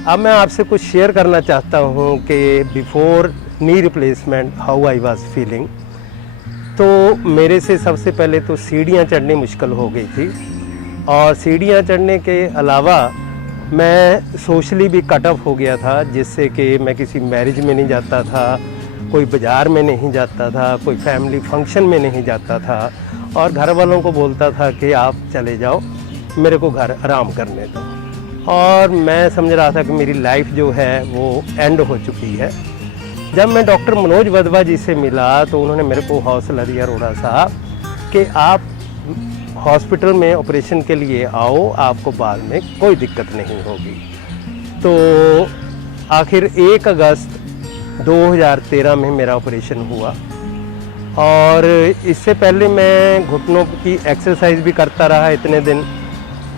अब मैं आपसे कुछ शेयर करना चाहता हूँ कि before knee replacement how I was feeling. तो मेरे से सबसे पहले तो सीढ़ियाँ चढ़नी मुश्किल हो गई थी, और सीढ़ियाँ चढ़ने के अलावा मैं सोशली भी कट ऑफ हो गया था, जिससे कि मैं किसी मैरिज में नहीं जाता था, कोई बाज़ार में नहीं जाता था, कोई फैमिली फंक्शन में नहीं जाता था, और घर वालों को बोलता था कि आप चले जाओ, मेरे को घर आराम करने दो। और मैं समझ रहा था कि मेरी लाइफ जो है वो एंड हो चुकी है। जब मैं डॉक्टर मनोज वधवा जी से मिला तो उन्होंने मेरे को हौसला दिया रोड़ा साहब कि आप हॉस्पिटल में ऑपरेशन के लिए आओ, आपको बाद में कोई दिक्कत नहीं होगी। तो आखिर 1 अगस्त 2013 में मेरा ऑपरेशन हुआ, और इससे पहले मैं घुटनों की एक्सरसाइज भी करता रहा इतने दिन,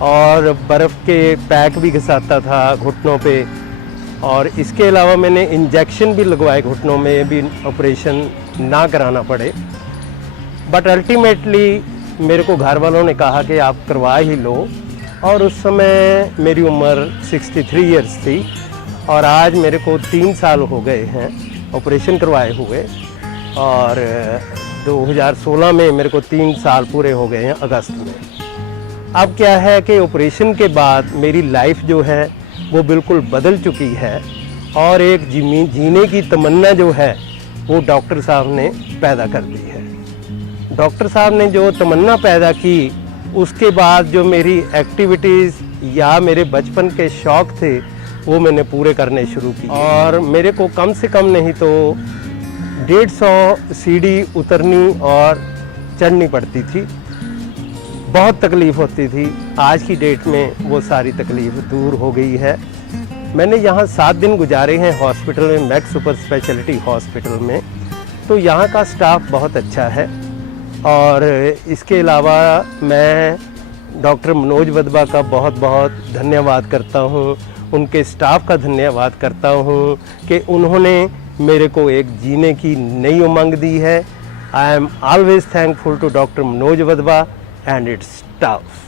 और बर्फ़ के पैक भी घिसाता था घुटनों पे, और इसके अलावा मैंने इंजेक्शन भी लगवाए घुटनों में भी ऑपरेशन ना कराना पड़े। बट अल्टीमेटली मेरे को घर वालों ने कहा कि आप करवा ही लो, और उस समय मेरी उम्र 63 इयर्स थी, और आज मेरे को 3 साल हो गए हैं ऑपरेशन करवाए हुए, और 2016 में मेरे को 3 साल पूरे हो गए हैं अगस्त में। अब क्या है कि ऑपरेशन के बाद मेरी लाइफ जो है वो बिल्कुल बदल चुकी है, और एक जीने की तमन्ना जो है वो डॉक्टर साहब ने पैदा कर दी है। डॉक्टर साहब ने जो तमन्ना पैदा की, उसके बाद जो मेरी एक्टिविटीज़ या मेरे बचपन के शौक़ थे वो मैंने पूरे करने शुरू किए, और मेरे को कम से कम नहीं तो 150 सीढ़ी उतरनी और चढ़नी पड़ती थी। बहुत तकलीफ़ होती थी। आज की डेट में वो सारी तकलीफ़ दूर हो गई है। मैंने यहाँ 7 दिन गुजारे हैं हॉस्पिटल में, मैक्स सुपर स्पेशलिटी हॉस्पिटल में। तो यहाँ का स्टाफ बहुत अच्छा है, और इसके अलावा मैं डॉक्टर मनोज वधवा का बहुत बहुत धन्यवाद करता हूँ, उनके स्टाफ का धन्यवाद करता हूँ कि उन्होंने मेरे को एक जीने की नई उमंग दी है। I am always thankful to doctor Manoj Wadhwa and its staff.